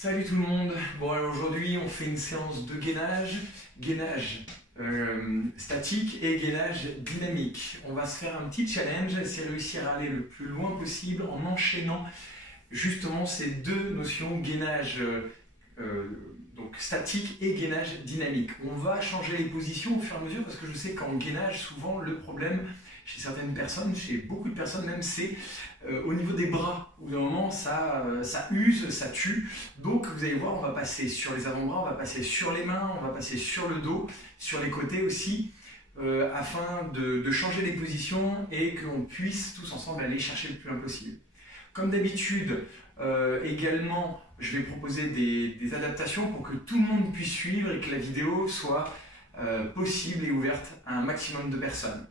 Salut tout le monde. Bon, alors aujourd'hui on fait une séance de gainage statique et gainage dynamique. On va se faire un petit challenge, c'est réussir à aller le plus loin possible en enchaînant justement ces deux notions, gainage donc statique et gainage dynamique. On va changer les positions au fur et à mesure parce que je sais qu'en gainage, souvent le problème chez certaines personnes, chez beaucoup de personnes même, c'est au niveau des bras, où d'un moment ça use, ça tue. Donc vous allez voir, on va passer sur les avant-bras, on va passer sur les mains, on va passer sur le dos, sur les côtés aussi, afin de changer les positions et qu'on puisse tous ensemble aller chercher le plus loin possible. Comme d'habitude, également, je vais proposer des adaptations pour que tout le monde puisse suivre et que la vidéo soit possible et ouverte à un maximum de personnes.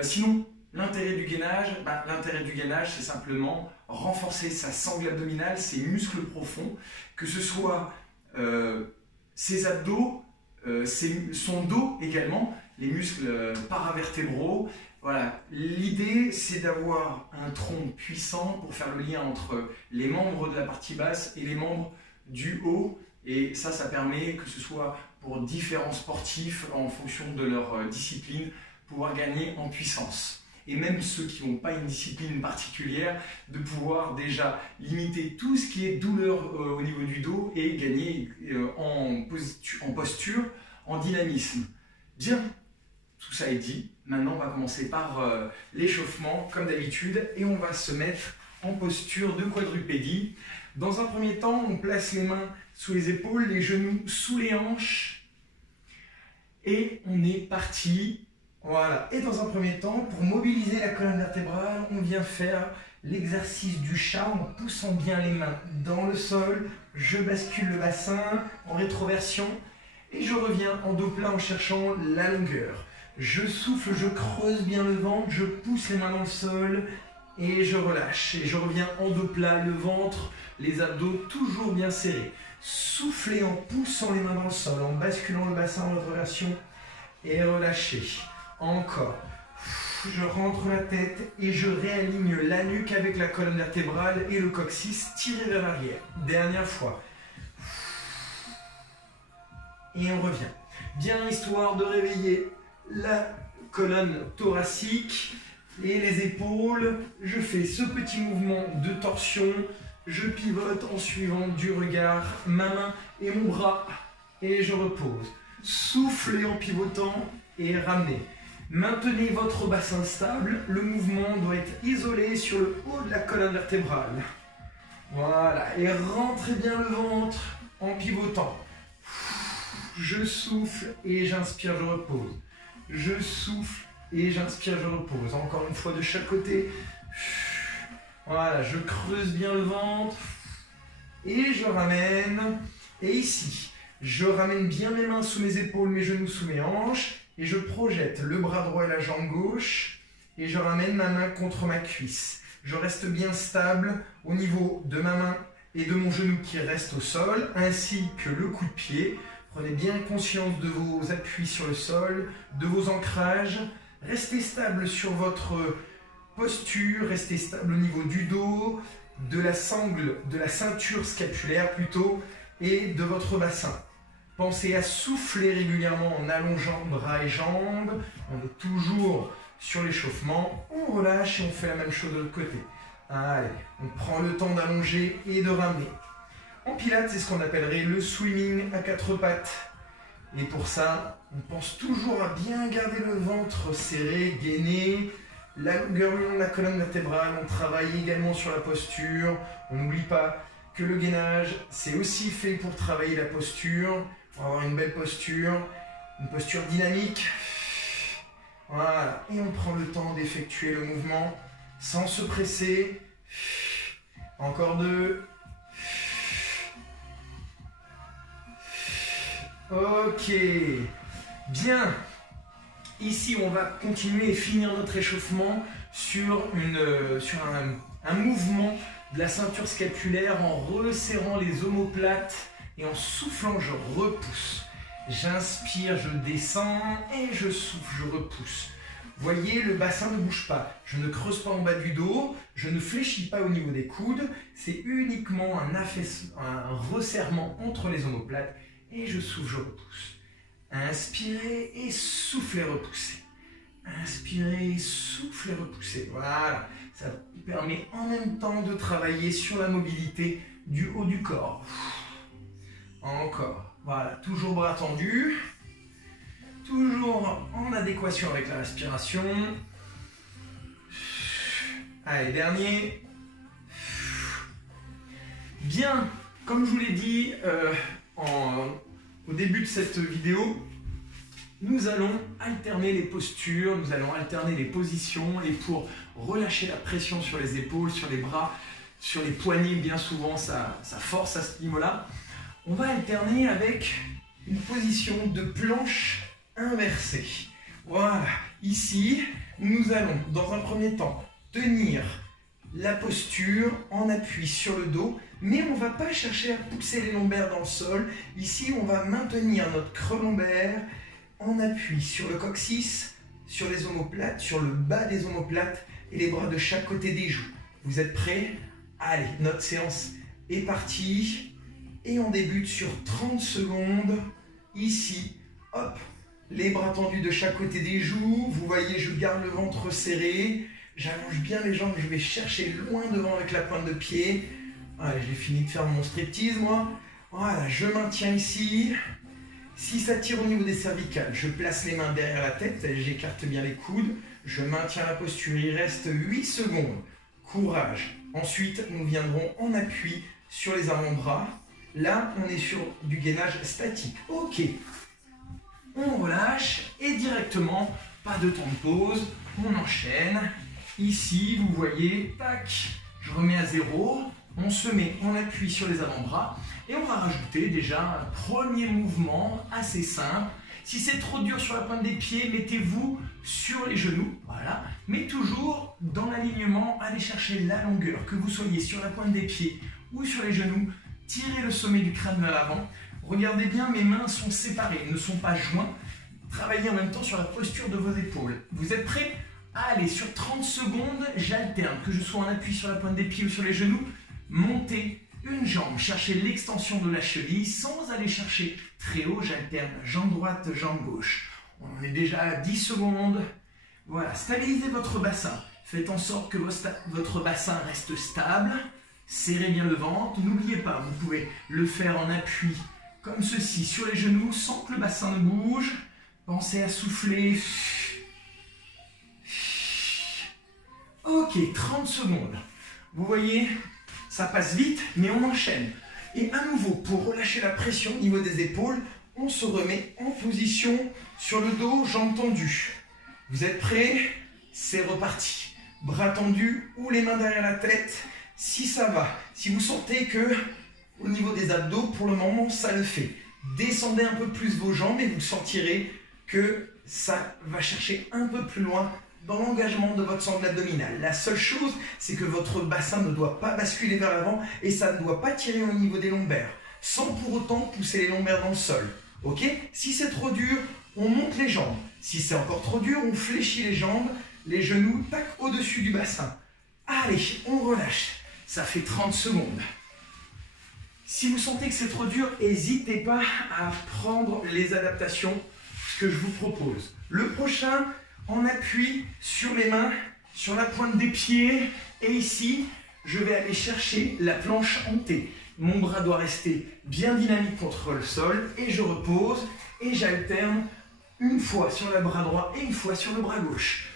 Sinon, l'intérêt du gainage, c'est simplement renforcer sa sangle abdominale, ses muscles profonds, que ce soit ses abdos, son dos également, les muscles paravertébraux. Voilà, l'idée c'est d'avoir un tronc puissant pour faire le lien entre les membres de la partie basse et les membres du haut. Et ça permet que ce soit pour différents sportifs en fonction de leur discipline, pouvoir gagner en puissance. Et même ceux qui n'ont pas une discipline particulière, de pouvoir déjà limiter tout ce qui est douleur au niveau du dos et gagner en posture, en dynamisme. Bien, tout ça est dit. Maintenant, on va commencer par l'échauffement, comme d'habitude, et on va se mettre en posture de quadrupédie. Dans un premier temps, on place les mains sous les épaules, les genoux sous les hanches, et on est parti. Voilà, et dans un premier temps, pour mobiliser la colonne vertébrale, on vient faire l'exercice du chat en poussant bien les mains dans le sol. Je bascule le bassin en rétroversion et je reviens en dos plat en cherchant la longueur. Je souffle, je creuse bien le ventre, je pousse les mains dans le sol et je relâche. Et je reviens en dos plat, le ventre, les abdos toujours bien serrés. Soufflez en poussant les mains dans le sol, en basculant le bassin en rétroversion et relâchez. Encore, je rentre la tête et je réaligne la nuque avec la colonne vertébrale et le coccyx tiré vers l'arrière. Dernière fois. Et on revient. Bien, histoire de réveiller la colonne thoracique et les épaules. Je fais ce petit mouvement de torsion. Je pivote en suivant du regard ma main et mon bras. Et je repose. Soufflez en pivotant et ramenez. Maintenez votre bassin stable, le mouvement doit être isolé sur le haut de la colonne vertébrale. Voilà, et rentrez bien le ventre en pivotant. Je souffle et j'inspire, je repose. Je souffle et j'inspire, je repose. Encore une fois de chaque côté. Voilà, je creuse bien le ventre et je ramène. Et ici, je ramène bien mes mains sous mes épaules, mes genoux sous mes hanches. Et je projette le bras droit et la jambe gauche et je ramène ma main contre ma cuisse. Je reste bien stable au niveau de ma main et de mon genou qui reste au sol, ainsi que le coup de pied. Prenez bien conscience de vos appuis sur le sol, de vos ancrages. Restez stable sur votre posture, restez stable au niveau du dos, de la ceinture scapulaire plutôt, et de votre bassin. Pensez à souffler régulièrement en allongeant bras et jambes. On est toujours sur l'échauffement. On relâche et on fait la même chose de l'autre côté. Allez, on prend le temps d'allonger et de ramener. En pilates, c'est ce qu'on appellerait le swimming à quatre pattes. Et pour ça, on pense toujours à bien garder le ventre serré, gainé, la longueur le long de la colonne vertébrale. On travaille également sur la posture. On n'oublie pas que le gainage, c'est aussi fait pour travailler la posture. On va avoir une belle posture, une posture dynamique. Voilà, et on prend le temps d'effectuer le mouvement sans se presser. Encore deux. Ok, bien. Ici, on va continuer et finir notre échauffement sur un mouvement de la ceinture scapulaire en resserrant les omoplates. Et en soufflant, je repousse. J'inspire, je descends et je souffle, je repousse. Voyez, le bassin ne bouge pas. Je ne creuse pas en bas du dos, je ne fléchis pas au niveau des coudes. C'est uniquement un resserrement entre les omoplates. Et je souffle, je repousse. Inspirez et soufflez, repoussez. Inspirez, soufflez, repoussez. Voilà, ça permet en même temps de travailler sur la mobilité du haut du corps. Encore. Voilà, toujours bras tendus. Toujours en adéquation avec la respiration. Allez, dernier. Bien, comme je vous l'ai dit au début de cette vidéo, nous allons alterner les postures, nous allons alterner les positions, et pour relâcher la pression sur les épaules, sur les bras, sur les poignets, bien souvent ça force à ce niveau-là, on va alterner avec une position de planche inversée. Voilà, ici, nous allons dans un premier temps tenir la posture en appui sur le dos, mais on ne va pas chercher à pousser les lombaires dans le sol. Ici, on va maintenir notre creux lombaire en appui sur le coccyx, sur les omoplates, sur le bas des omoplates et les bras de chaque côté des joues. Vous êtes prêts? Allez, notre séance est partie et on débute sur 30 secondes. Ici, hop, les bras tendus de chaque côté des joues. Vous voyez, je garde le ventre serré. J'allonge bien les jambes, je vais chercher loin devant avec la pointe de pied. Allez, j'ai fini de faire mon striptease, moi. Voilà, je maintiens ici. Si ça tire au niveau des cervicales, je place les mains derrière la tête, j'écarte bien les coudes, je maintiens la posture, il reste 8 secondes. Courage. Ensuite, nous viendrons en appui sur les avant-bras. Là, on est sur du gainage statique. Ok. On relâche et directement, pas de temps de pause, on enchaîne. Ici, vous voyez, tac, je remets à 0. On se met en appui sur les avant-bras et on va rajouter déjà un premier mouvement assez simple. Si c'est trop dur sur la pointe des pieds, mettez-vous sur les genoux, voilà. Mais toujours dans l'alignement, allez chercher la longueur, que vous soyez sur la pointe des pieds ou sur les genoux. Tirez le sommet du crâne vers l'avant. Regardez bien, mes mains sont séparées, ne sont pas jointes. Travaillez en même temps sur la posture de vos épaules. Vous êtes prêts? Allez, sur 30 secondes, j'alterne, que je sois en appui sur la pointe des pieds ou sur les genoux. Montez une jambe, cherchez l'extension de la cheville sans aller chercher très haut. J'alterne jambe droite, jambe gauche. On en est déjà à 10 secondes. Voilà, stabilisez votre bassin. Faites en sorte que votre bassin reste stable. Serrez bien le ventre. N'oubliez pas, vous pouvez le faire en appui comme ceci sur les genoux sans que le bassin ne bouge. Pensez à souffler. Ok, 30 secondes. Vous voyez, ça passe vite, mais on enchaîne. Et à nouveau, pour relâcher la pression au niveau des épaules, on se remet en position sur le dos, jambes tendues. Vous êtes prêts? C'est reparti. Bras tendus ou les mains derrière la tête, si ça va. Si vous sentez que au niveau des abdos, pour le moment, ça le fait. Descendez un peu plus vos jambes et vous sentirez que ça va chercher un peu plus loin dans l'engagement de votre sangle abdominale. La seule chose, c'est que votre bassin ne doit pas basculer vers l'avant et ça ne doit pas tirer au niveau des lombaires, sans pour autant pousser les lombaires dans le sol. Ok? Si c'est trop dur, on monte les jambes. Si c'est encore trop dur, on fléchit les jambes, les genoux, tac, au-dessus du bassin. Allez, on relâche. Ça fait 30 secondes. Si vous sentez que c'est trop dur, n'hésitez pas à prendre les adaptations que je vous propose. Le prochain, en appui sur les mains, sur la pointe des pieds. Et ici, je vais aller chercher la planche en T. Mon bras doit rester bien dynamique contre le sol. Et je repose et j'alterne une fois sur le bras droit et une fois sur le bras gauche.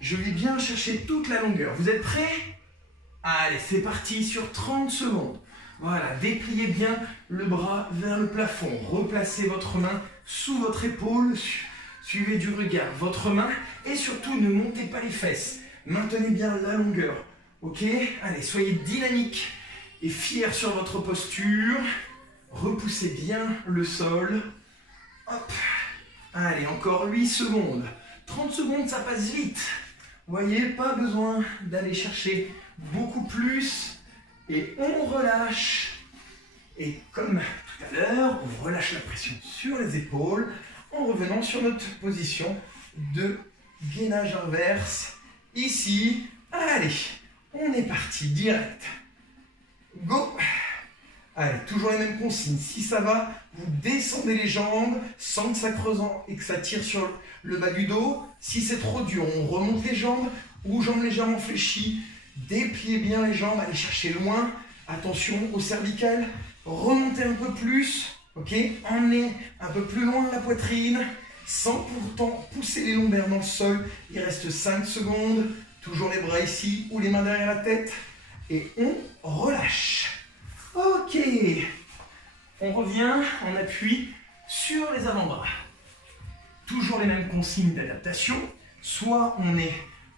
Je vais bien chercher toute la longueur. Vous êtes prêts? Allez, c'est parti sur 30 secondes. Voilà, dépliez bien le bras vers le plafond. Replacez votre main sous votre épaule. Suivez du regard votre main et surtout ne montez pas les fesses. Maintenez bien la longueur. Ok? Allez, soyez dynamique et fiers sur votre posture. Repoussez bien le sol. Hop. Allez, encore 8 secondes. 30 secondes, ça passe vite. Vous voyez, pas besoin d'aller chercher beaucoup plus. Et on relâche. Et comme tout à l'heure, on relâche la pression sur les épaules en revenant sur notre position de gainage inverse. Ici, allez, on est parti, direct. Go. Allez, toujours les mêmes consignes. Si ça va, vous descendez les jambes sans que ça creuse et que ça tire sur le bas du dos. Si c'est trop dur, on remonte les jambes ou jambes légèrement fléchies. Dépliez bien les jambes, allez chercher loin. Attention au cervical. Remontez un peu plus. Ok, emmenez un peu plus loin la poitrine sans pourtant pousser les lombaires dans le sol. Il reste 5 secondes. Toujours les bras ici ou les mains derrière la tête. Et on relâche. Ok, on revient, on appuie sur les avant-bras. Toujours les mêmes consignes d'adaptation. Soit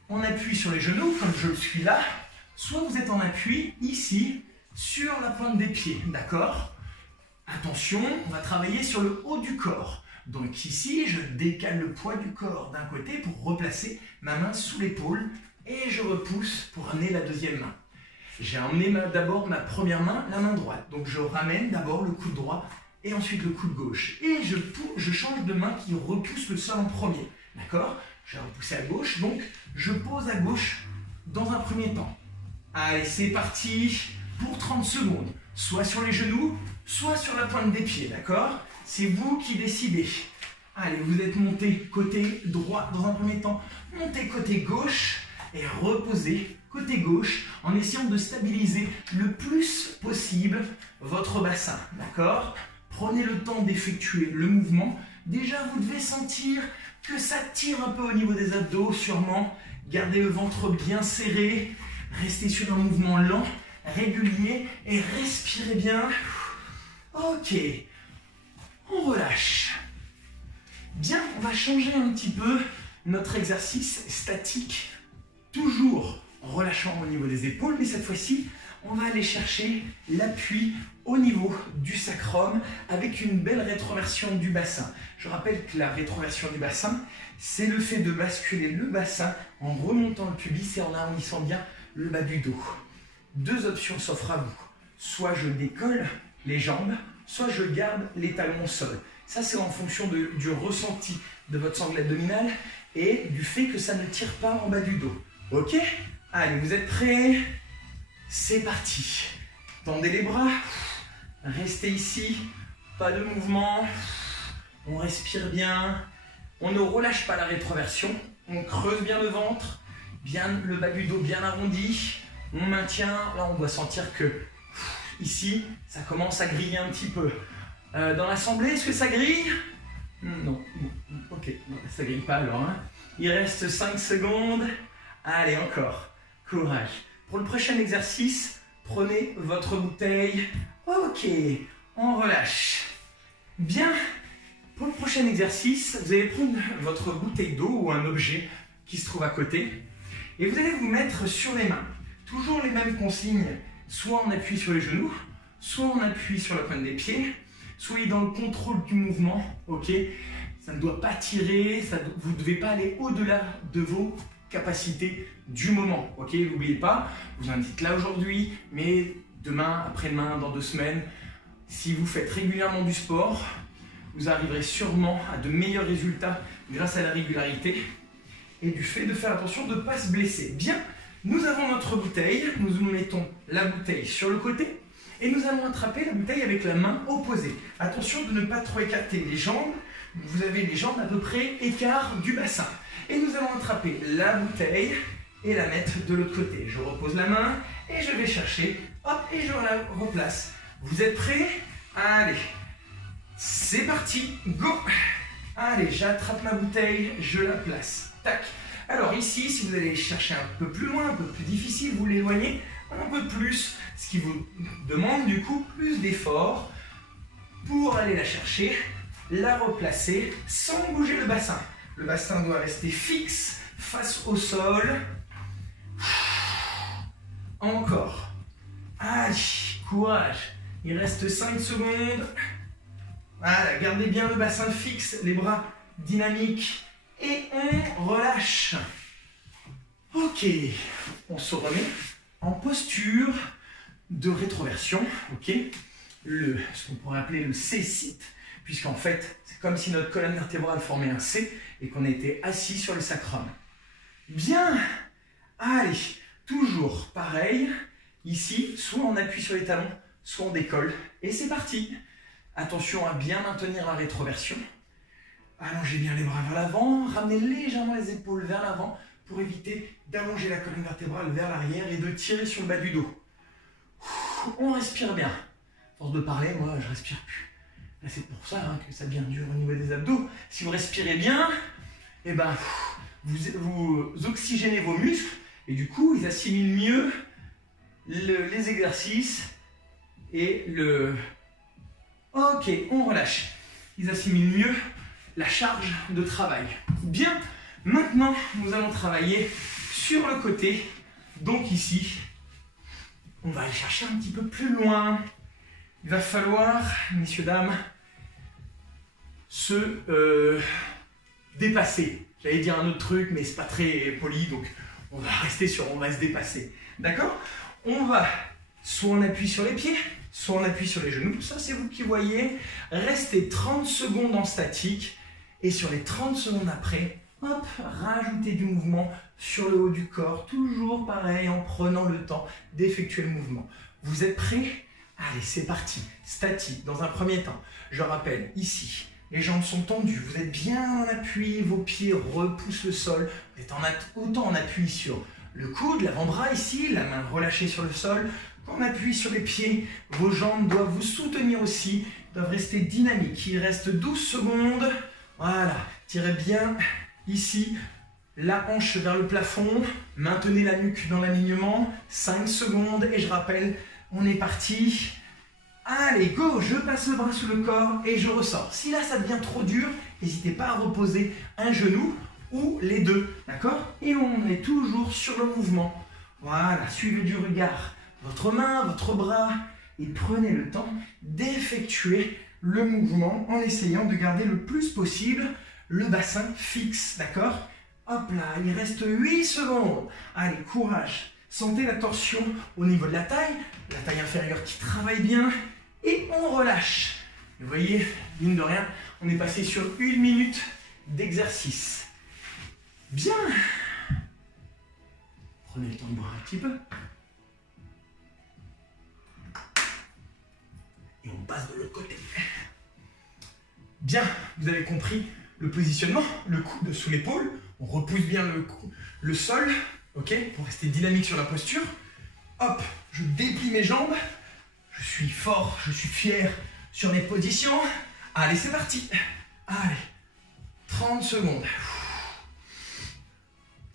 on appuie sur les genoux, comme je le suis là, soit vous êtes en appui ici, sur la pointe des pieds, d'accord? Attention, on va travailler sur le haut du corps. Donc ici, je décale le poids du corps d'un côté pour replacer ma main sous l'épaule et je repousse pour amener la deuxième main. J'ai emmené d'abord ma première main, la main droite. Donc je ramène d'abord le coude droit et ensuite le coude gauche. Et je change de main qui repousse le sol en premier. D'accord? J'ai repoussé à gauche, donc je pose à gauche dans un premier temps. Allez, c'est parti pour 30 secondes. Soit sur les genoux, soit sur la pointe des pieds. D'accord? C'est vous qui décidez. Allez, vous êtes monté côté droit dans un premier temps. Montez côté gauche et reposez côté gauche en essayant de stabiliser le plus possible votre bassin, d'accord? Prenez le temps d'effectuer le mouvement. Déjà, vous devez sentir que ça tire un peu au niveau des abdos, sûrement. Gardez le ventre bien serré. Restez sur un mouvement lent, régulier et respirez bien. Ok, on relâche. Bien, on va changer un petit peu notre exercice statique. Toujours en relâchant au niveau des épaules, mais cette fois-ci, on va aller chercher l'appui au niveau du sacrum avec une belle rétroversion du bassin. Je rappelle que la rétroversion du bassin, c'est le fait de basculer le bassin en remontant le pubis et en arrondissant bien le bas du dos. Deux options s'offrent à vous. Soit je décolle les jambes, soit je garde les talons au sol. Ça, c'est en fonction du ressenti de votre sangle abdominale et du fait que ça ne tire pas en bas du dos. Ok? Allez, vous êtes prêts? C'est parti. Tendez les bras. Restez ici. Pas de mouvement. On respire bien. On ne relâche pas la rétroversion. On creuse bien le ventre. Bien le bas du dos bien arrondi. On maintient. Là, on doit sentir que ici, ça commence à griller un petit peu. Dans l'assemblée, est-ce que ça grille? Non. Ok, non, ça grille pas alors. Hein. Il reste 5 secondes. Allez, encore. Courage. Pour le prochain exercice, prenez votre bouteille. Ok, on relâche. Bien. Pour le prochain exercice, vous allez prendre votre bouteille d'eau ou un objet qui se trouve à côté et vous allez vous mettre sur les mains. Toujours les mêmes consignes. Soit on appuie sur les genoux, soit on appuie sur la pointe des pieds. Soyez dans le contrôle du mouvement. Ok. Ça ne doit pas tirer. Vous ne devez pas aller au-delà de vos capacité du moment, ok? N'oubliez pas, vous en dites là aujourd'hui, mais demain, après-demain, dans 2 semaines, si vous faites régulièrement du sport, vous arriverez sûrement à de meilleurs résultats grâce à la régularité et du fait de faire attention de ne pas se blesser. Bien, nous avons notre bouteille, nous mettons la bouteille sur le côté et nous allons attraper la bouteille avec la main opposée. Attention de ne pas trop écarter les jambes, vous avez les jambes à peu près écart du bassin. Et nous allons attraper la bouteille et la mettre de l'autre côté. Je repose la main et je vais chercher, hop, et je la replace. Vous êtes prêts? Allez, c'est parti, go! Allez, j'attrape ma bouteille, je la place. Tac. Alors ici, si vous allez chercher un peu plus loin, un peu plus difficile, vous l'éloignez un peu plus, ce qui vous demande du coup plus d'efforts pour aller la chercher, la replacer sans bouger le bassin. Le bassin doit rester fixe face au sol. Encore. Allez, courage. Il reste 5 secondes. Voilà, gardez bien le bassin fixe, les bras dynamiques. Et on relâche. Ok, on se remet en posture de rétroversion. Ok, ce qu'on pourrait appeler le C-sit. puisqu'en fait, c'est comme si notre colonne vertébrale formait un C et qu'on était assis sur le sacrum. Bien. Allez, toujours pareil. Ici, soit on appuie sur les talons, soit on décolle. Et c'est parti. Attention à bien maintenir la rétroversion. Allongez bien les bras vers l'avant, ramenez légèrement les épaules vers l'avant pour éviter d'allonger la colonne vertébrale vers l'arrière et de tirer sur le bas du dos. On respire bien. À force de parler, moi je respire plus. C'est pour ça que ça devient dur au niveau des abdos. Si vous respirez bien, eh ben, vous oxygénez vos muscles et du coup ils assimilent mieux les exercices et le... Ok, on relâche. Ils assimilent mieux la charge de travail. Bien, maintenant nous allons travailler sur le côté. Donc ici, on va aller chercher un petit peu plus loin. Il va falloir, messieurs, dames, se dépasser. J'allais dire un autre truc, mais c'est pas très poli, donc on va rester sur on va se dépasser. D'accord? On va, soit on appuie sur les pieds, soit on appuie sur les genoux. Ça, c'est vous qui voyez. Restez 30 secondes en statique. Et sur les 30 secondes après, hop, rajoutez du mouvement sur le haut du corps. Toujours pareil, en prenant le temps d'effectuer le mouvement. Vous êtes prêts? Allez, c'est parti. Statique, dans un premier temps. Je rappelle, ici, les jambes sont tendues. Vous êtes bien en appui, vos pieds repoussent le sol. Vous êtes autant en appui sur le coude, l'avant-bras ici, la main relâchée sur le sol. Quand on appuie sur les pieds, vos jambes doivent vous soutenir aussi, doivent rester dynamiques. Il reste 12 secondes. Voilà, tirez bien ici la hanche vers le plafond, maintenez la nuque dans l'alignement, 5 secondes et je rappelle, on est parti. Allez, go, je passe le bras sous le corps et je ressors. Si là ça devient trop dur, n'hésitez pas à reposer un genou ou les deux, d'accord? Et on est toujours sur le mouvement. Voilà, suivez du regard votre main, votre bras et prenez le temps d'effectuer le mouvement en essayant de garder le plus possible le bassin fixe, d'accord? Hop là, il reste 8 secondes. Allez, courage. Sentez la torsion au niveau de la taille inférieure qui travaille bien et on relâche. Vous voyez, mine de rien, on est passé sur 1 minute d'exercice. Bien. Prenez le temps de boire un petit peu. Et on passe de l'autre côté. Bien, vous avez compris le positionnement, le coude sous l'épaule. On repousse bien le sol, ok, pour rester dynamique sur la posture. Hop, je déplie mes jambes. Je suis fort, je suis fier sur mes positions. Allez, c'est parti. Allez, 30 secondes.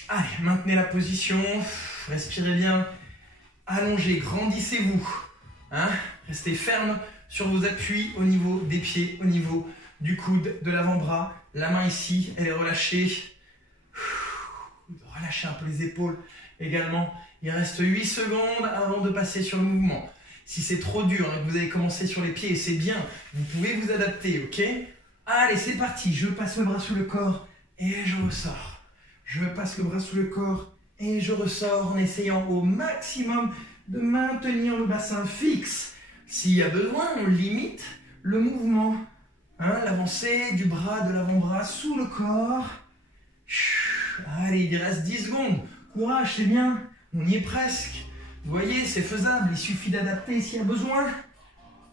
Allez, maintenez la position. Respirez bien. Allongez, grandissez-vous. Hein? Restez ferme sur vos appuis au niveau des pieds, au niveau du coude, de l'avant-bras. La main ici, elle est relâchée. Relâchez un peu les épaules également. Il reste 8 secondes avant de passer sur le mouvement. Si c'est trop dur et que vous avez commencé sur les pieds, et c'est bien, vous pouvez vous adapter, ok? Allez, c'est parti. Je passe le bras sous le corps et je ressors. Je passe le bras sous le corps et je ressors en essayant au maximum de maintenir le bassin fixe. S'il y a besoin, on limite le mouvement. Hein, l'avancée du bras, de l'avant-bras sous le corps. Allez, il reste 10 secondes. Courage, c'est bien. On y est presque. Vous voyez, c'est faisable. Il suffit d'adapter s'il y a besoin.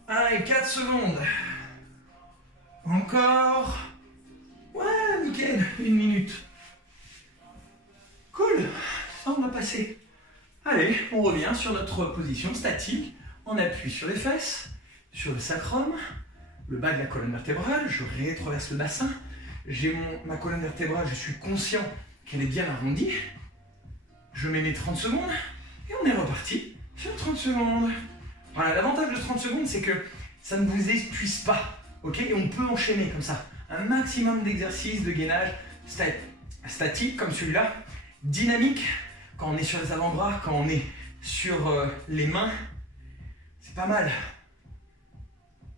Allez, 4 secondes. Encore. Ouais, nickel. 1 minute. Cool. Ça, on va passer. Allez, on revient sur notre position statique. On appuie sur les fesses, sur le sacrum, le bas de la colonne vertébrale. Je rétroverse le bassin. J'ai ma colonne vertébrale, je suis conscient qu'elle est bien arrondie. Je mets mes 30 secondes et on est reparti sur 30 secondes. Voilà, l'avantage de 30 secondes, c'est que ça ne vous épuise pas. Ok, et on peut enchaîner comme ça. Un maximum d'exercices de gainage statique comme celui-là. Dynamique, quand on est sur les avant-bras, quand on est sur les mains. C'est pas mal.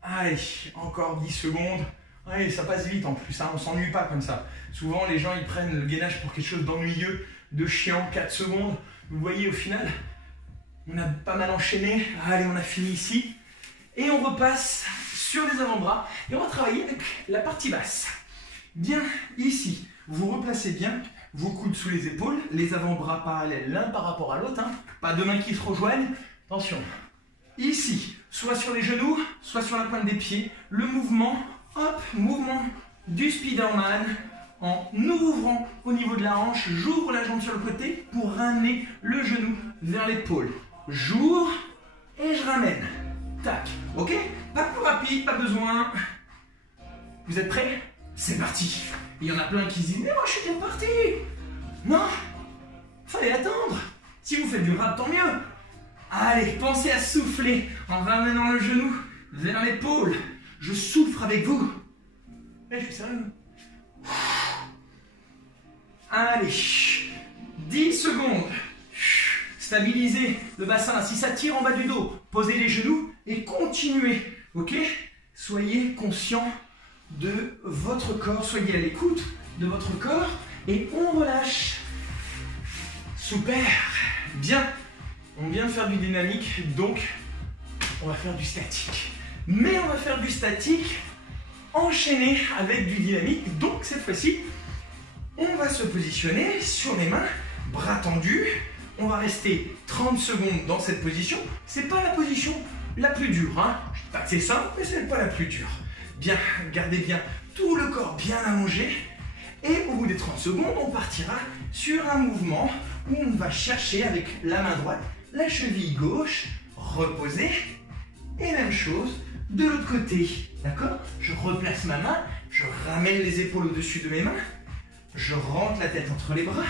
Allez, encore 10 secondes. Allez, ça passe vite en plus, hein, on s'ennuie pas comme ça. Souvent, les gens, ils prennent le gainage pour quelque chose d'ennuyeux, de chiant, 4 secondes. Vous voyez, au final, on a pas mal enchaîné. Allez, on a fini ici. Et on repasse sur les avant-bras et on va travailler avec la partie basse. Bien, ici, vous replacez bien vos coudes sous les épaules, les avant-bras parallèles l'un par rapport à l'autre, hein. Pas de mains qui se rejoignent. Attention, ici, soit sur les genoux, soit sur la pointe des pieds, le mouvement, hop, mouvement du Spider-Man. En ouvrant au niveau de la hanche, j'ouvre la jambe sur le côté pour ramener le genou vers l'épaule. J'ouvre et je ramène. Tac, ok? Pas plus rapide, pas besoin. Vous êtes prêts? C'est parti. Il y en a plein qui se disent, mais moi je suis bien parti. Non, fallait attendre. Si vous faites du rap, tant mieux. Allez, pensez à souffler en ramenant le genou vers l'épaule. Je souffle avec vous. Mais je suis sérieux. Allez, 10 secondes. Stabilisez le bassin. Si ça tire en bas du dos, posez les genoux et continuez. Ok? Soyez conscient de votre corps. Soyez à l'écoute de votre corps et on relâche. Super. Bien. On vient de faire du dynamique, donc on va faire du statique. Mais on va faire du statique enchaîné avec du dynamique. Donc cette fois-ci, on va se positionner sur les mains, bras tendus. On va rester 30 secondes dans cette position. C'est pas la position la plus dure, hein. Je dis pas que c'est ça, mais c'est pas la plus dure. Bien, gardez bien tout le corps bien allongé. Et au bout des 30 secondes, on partira sur un mouvement où on va chercher avec la main droite la cheville gauche, reposer. Et même chose de l'autre côté. D'accord? Je replace ma main, je ramène les épaules au-dessus de mes mains. Je rentre la tête entre les bras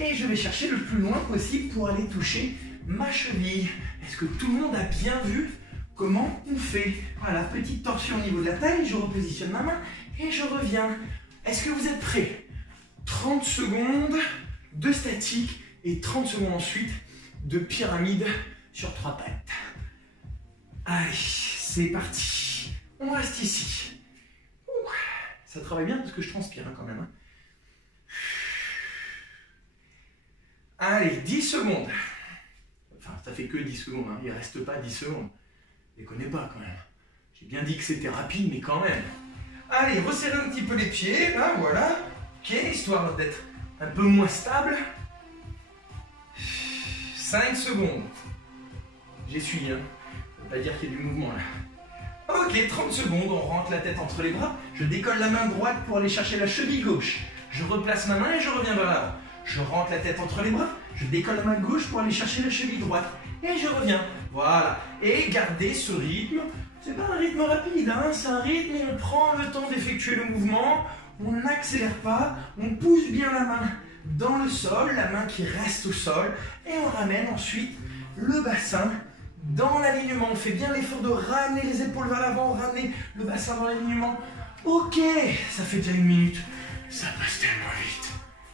et je vais chercher le plus loin possible pour aller toucher ma cheville. Est-ce que tout le monde a bien vu comment on fait? Voilà, petite torsion au niveau de la taille, je repositionne ma main et je reviens. Est-ce que vous êtes prêts? 30 secondes de statique et 30 secondes ensuite de pyramide sur 3 pattes. Allez, c'est parti. On reste ici. Ça travaille bien parce que je transpire quand même. Allez, 10 secondes. Enfin, ça fait que 10 secondes, hein. Il ne reste pas 10 secondes. Je ne les connais pas quand même. J'ai bien dit que c'était rapide, mais quand même. Allez, resserrez un petit peu les pieds, là, voilà. Ok, histoire d'être un peu moins stable. 5 secondes. J'essuie, hein. Ça ne veut pas dire qu'il y a du mouvement, là. Ok, 30 secondes, on rentre la tête entre les bras. Je décolle la main droite pour aller chercher la cheville gauche. Je replace ma main et je reviens vers l'avant. Je rentre la tête entre les bras. Je décolle la main gauche pour aller chercher la cheville droite. Et je reviens. Voilà. Et gardez ce rythme. C'est pas un rythme rapide, hein. C'est un rythme où on prend le temps d'effectuer le mouvement. On n'accélère pas. On pousse bien la main dans le sol, la main qui reste au sol. Et on ramène ensuite le bassin dans l'alignement. On fait bien l'effort de ramener les épaules vers l'avant, ramener le bassin dans l'alignement. Ok, ça fait déjà 1 minute. Ça passe tellement vite.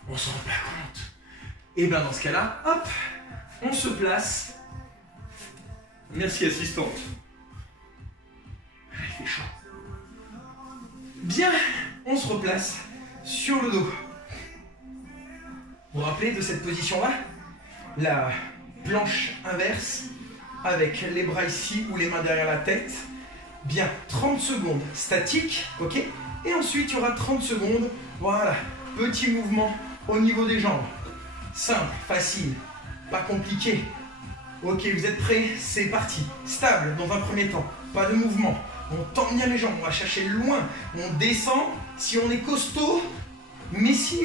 On s'en rend pas compte. Et bien dans ce cas-là, hop, on se place. Merci assistante. Il fait chaud. Bien, on se replace sur le dos. Vous vous rappelez de cette position-là? La planche inverse avec les bras ici ou les mains derrière la tête. Bien, 30 secondes statique, ok? Et ensuite, il y aura 30 secondes, voilà, petit mouvement au niveau des jambes. Simple, facile, pas compliqué. Ok, vous êtes prêts? C'est parti. Stable dans un premier temps, pas de mouvement. On tend bien les jambes, on va chercher loin. On descend si on est costaud. Mais si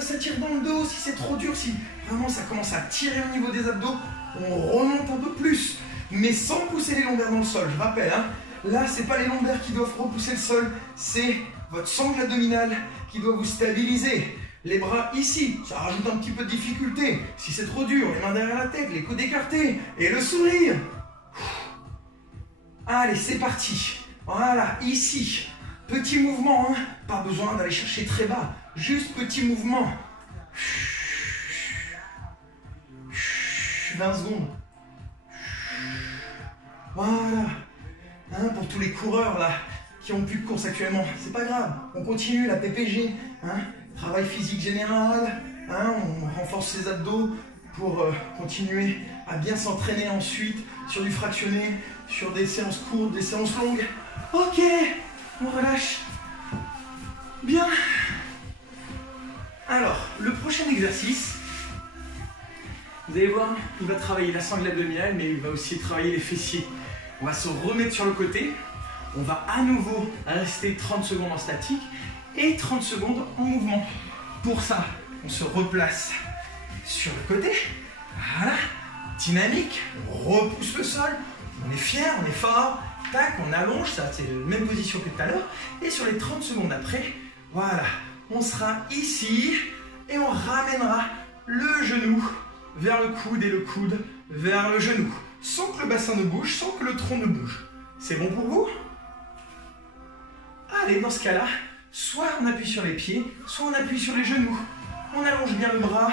ça tire dans le dos, si c'est trop dur, si vraiment ça commence à tirer au niveau des abdos, on remonte un peu plus. Mais sans pousser les lombaires dans le sol. Je rappelle, hein, là, c'est pas les lombaires qui doivent repousser le sol, c'est votre sangle abdominale qui doit vous stabiliser. Les bras ici, ça rajoute un petit peu de difficulté. Si c'est trop dur, les mains derrière la tête, les coudes écartés et le sourire. Allez, c'est parti. Voilà, ici, petit mouvement, hein. Pas besoin d'aller chercher très bas, juste petit mouvement. 20 secondes. Voilà. Hein, pour tous les coureurs là qui ont plus de course actuellement, c'est pas grave. On continue la PPG, hein, travail physique général, hein, on renforce ses abdos pour continuer à bien s'entraîner ensuite sur du fractionné, sur des séances courtes, des séances longues. Ok, on relâche. Bien. Alors, le prochain exercice, vous allez voir, il va travailler la sangle abdominale, mais il va aussi travailler les fessiers. On va se remettre sur le côté. On va à nouveau rester 30 secondes en statique et 30 secondes en mouvement. Pour ça, on se replace sur le côté. Voilà. Dynamique. On repousse le sol. On est fier, on est fort. Tac, on allonge. Ça, c'est la même position que tout à l'heure. Et sur les 30 secondes après, voilà. On sera ici et on ramènera le genou vers le coude et le coude vers le genou. Sans que le bassin ne bouge, sans que le tronc ne bouge. C'est bon pour vous? Allez, dans ce cas-là, soit on appuie sur les pieds, soit on appuie sur les genoux. On allonge bien le bras,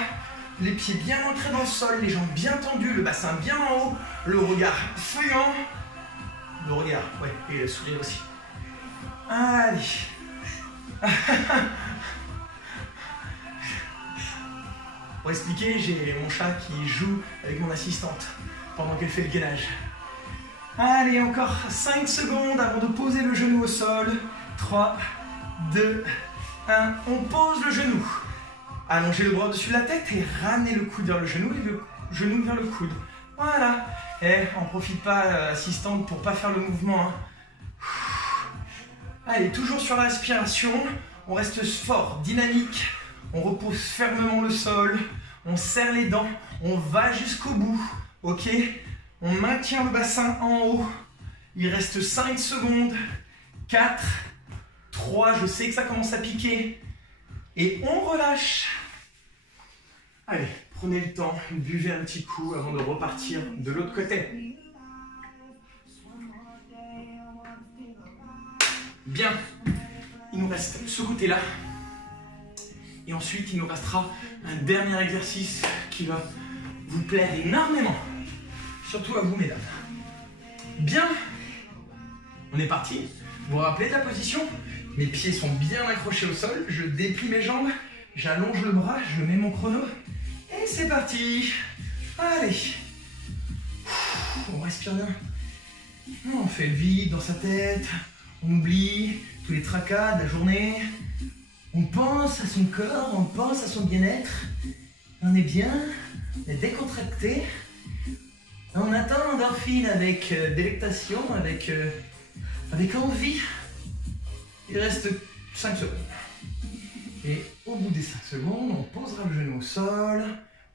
les pieds bien ancrés dans le sol, les jambes bien tendues, le bassin bien en haut, le regard fuyant. Le regard, ouais, et le sourire aussi. Allez. Pour expliquer, j'ai mon chat qui joue avec mon assistante pendant qu'elle fait le gainage. Allez, encore 5 secondes avant de poser le genou au sol. 3, 2, 1. On pose le genou. Allongez le bras au-dessus de la tête et ramenez le coude vers le genou et le genou vers le coude. Voilà. Et on ne profite pas, assistante, pour ne pas faire le mouvement. Hein. Allez, toujours sur la respiration. On reste fort, dynamique. On repose fermement le sol. On serre les dents. On va jusqu'au bout. Ok? On maintient le bassin en haut. Il reste 5 secondes. 4, 3, je sais que ça commence à piquer. Et on relâche. Allez, prenez le temps, buvez un petit coup avant de repartir de l'autre côté. Bien, il nous reste ce côté-là. Et ensuite, il nous restera un dernier exercice qui va vous plaire énormément. Surtout à vous, mesdames. Bien, on est parti. Vous vous rappelez de la position? Mes pieds sont bien accrochés au sol. Je déplie mes jambes. J'allonge le bras. Je mets mon chrono. Et c'est parti. Allez. On respire bien. On fait le vide dans sa tête. On oublie tous les tracas de la journée. On pense à son corps. On pense à son bien-être. On est bien. On est décontracté. On attend l'endorphine avec délectation, avec envie. Il reste 5 secondes. Et au bout des 5 secondes, on posera le genou au sol.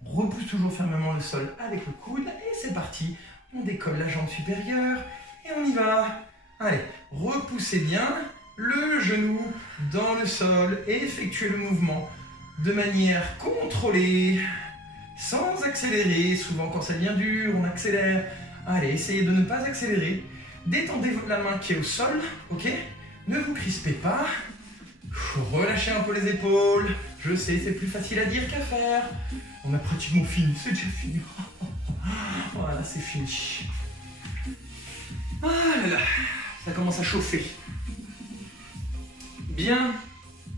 On repousse toujours fermement le sol avec le coude. Et c'est parti. On décolle la jambe supérieure. Et on y va. Allez, repoussez bien le genou dans le sol. Et effectuez le mouvement de manière contrôlée. Sans accélérer, souvent quand ça devient dur, on accélère. Allez, essayez de ne pas accélérer. Détendez la main qui est au sol, ok? Ne vous crispez pas. Relâchez un peu les épaules. Je sais, c'est plus facile à dire qu'à faire. On a pratiquement fini, c'est déjà fini. Voilà, c'est fini. Ah là là, ça commence à chauffer. Bien,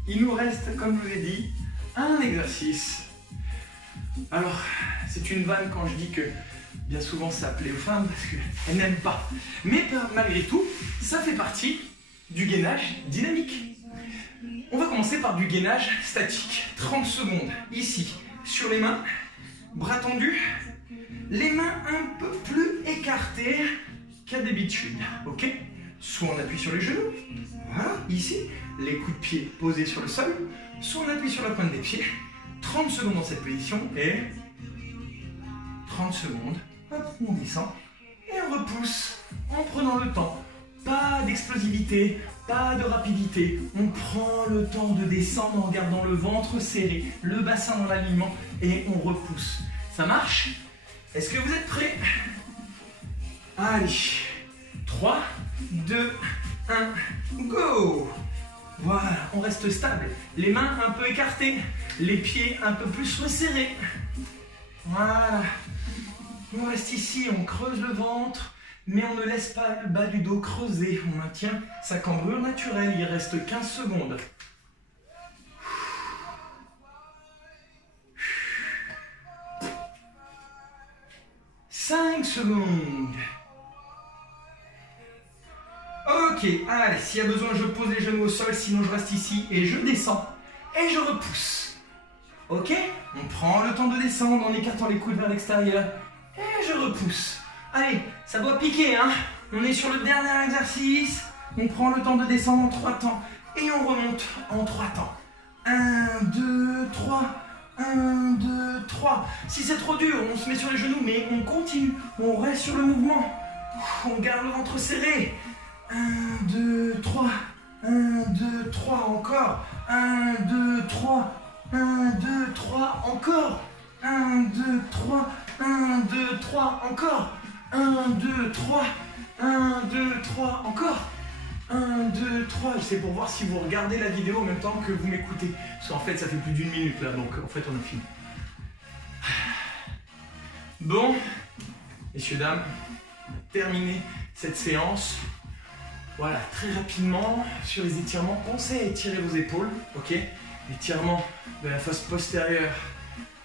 il nous reste, comme je vous ai dit, un exercice. Alors, c'est une vanne quand je dis que bien souvent ça plaît aux femmes parce qu'elles n'aiment pas. Mais malgré tout, ça fait partie du gainage dynamique. On va commencer par du gainage statique. 30 secondes, ici, sur les mains, bras tendus, les mains un peu plus écartées qu'à d'habitude. Ok? Soit on appuie sur les genoux, voilà, ici, les coups de pied posés sur le sol, soit on appuie sur la pointe des pieds. 30 secondes dans cette position et 30 secondes, hop, on descend et on repousse en prenant le temps. Pas d'explosivité, pas de rapidité. On prend le temps de descendre en gardant le ventre serré, le bassin dans l'alignement et on repousse. Ça marche? Est-ce que vous êtes prêts? Allez, 3, 2, 1, go! Voilà, on reste stable. Les mains un peu écartées, les pieds un peu plus resserrés. Voilà. On reste ici, on creuse le ventre, mais on ne laisse pas le bas du dos creuser. On maintient sa cambrure naturelle. Il reste 15 secondes. 5 secondes. Ok, allez, s'il y a besoin, je pose les genoux au sol, sinon je reste ici et je descends. Et je repousse. Ok? On prend le temps de descendre en écartant les coudes vers l'extérieur. Et je repousse. Allez, ça doit piquer, hein? On est sur le dernier exercice. On prend le temps de descendre en 3 temps. Et on remonte en 3 temps. 1, 2, 3. 1, 2, 3. Si c'est trop dur, on se met sur les genoux, mais on continue. On reste sur le mouvement. On garde le ventre serré. 1, 2, 3. 1, 2, 3. Encore. 1, 2, 3. 1, 2, 3. Encore. 1, 2, 3. 1, 2, 3. Encore. 1, 2, 3. 1, 2, 3. Encore. 1, 2, 3. C'est pour voir si vous regardez la vidéo en même temps que vous m'écoutez. Parce qu'en fait, ça fait plus d'1 minute là, donc en fait, on a fini. Bon, messieurs, dames, on a terminé cette séance. Voilà, très rapidement, sur les étirements, pensez à étirer vos épaules, ok? Étirement de la face postérieure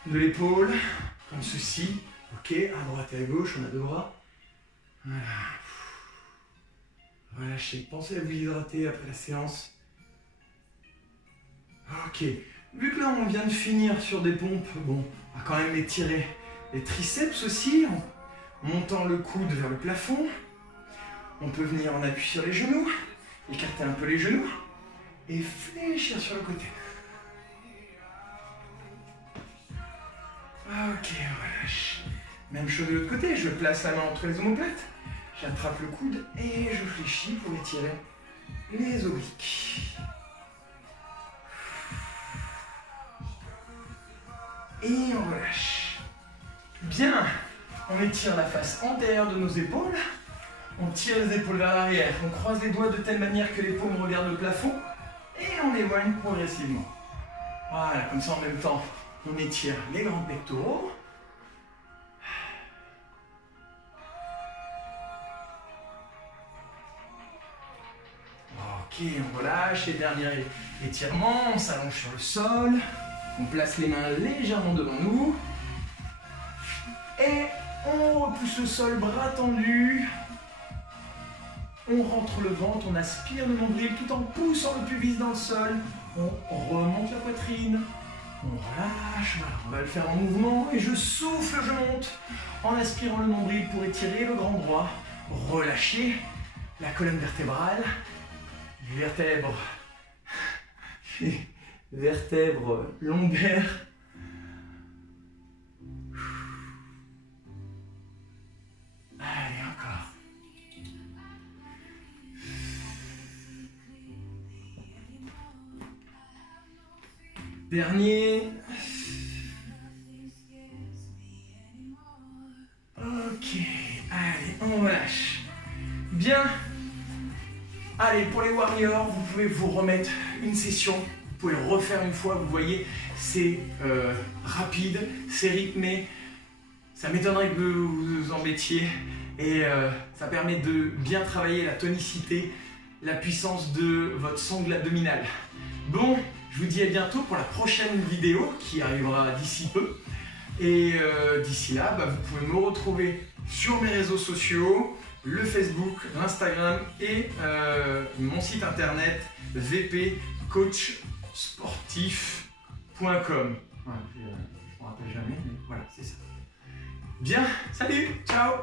de l'épaule, comme ceci, ok? À droite et à gauche, on a 2 bras. Voilà. Relâchez, pensez à vous hydrater après la séance. Ok, vu que là on vient de finir sur des pompes, bon, on va quand même étirer les triceps aussi, en montant le coude vers le plafond. On peut venir en appui sur les genoux, écarter un peu les genoux et fléchir sur le côté. Ok, on relâche. Même chose de l'autre côté, je place la main entre les omoplates, j'attrape le coude et je fléchis pour étirer les obliques. Et on relâche. Bien, on étire la face antérieure de nos épaules. On tire les épaules vers l'arrière. On croise les doigts de telle manière que les paumes regardent le plafond. Et on éloigne progressivement. Voilà, comme ça en même temps, on étire les grands pectoraux. Ok, on relâche. Et dernier étirement, on s'allonge sur le sol. On place les mains légèrement devant nous. Et on repousse le sol, bras tendus. On rentre le ventre, on aspire le nombril tout en poussant le pubis dans le sol. On remonte la poitrine. On relâche, voilà, on va le faire en mouvement. Et je souffle, je monte en aspirant le nombril pour étirer le grand droit. Relâcher la colonne vertébrale. Les vertèbres lombaires. Allez, encore. Dernier. Ok, allez, on relâche. Bien. Allez, pour les warriors, vous pouvez vous remettre une session. Vous pouvez le refaire une fois, vous voyez, c'est rapide, c'est rythmé. Ça m'étonnerait que vous vous embêtiez. Et ça permet de bien travailler la tonicité, la puissance de votre sangle abdominale. Bon, je vous dis à bientôt pour la prochaine vidéo qui arrivera d'ici peu. Et d'ici là, vous pouvez me retrouver sur mes réseaux sociaux, le Facebook, l'Instagram et mon site internet vpcoachsportif.com. Voilà, je ne me rappelle jamais, mais voilà, c'est ça. Bien, salut, ciao!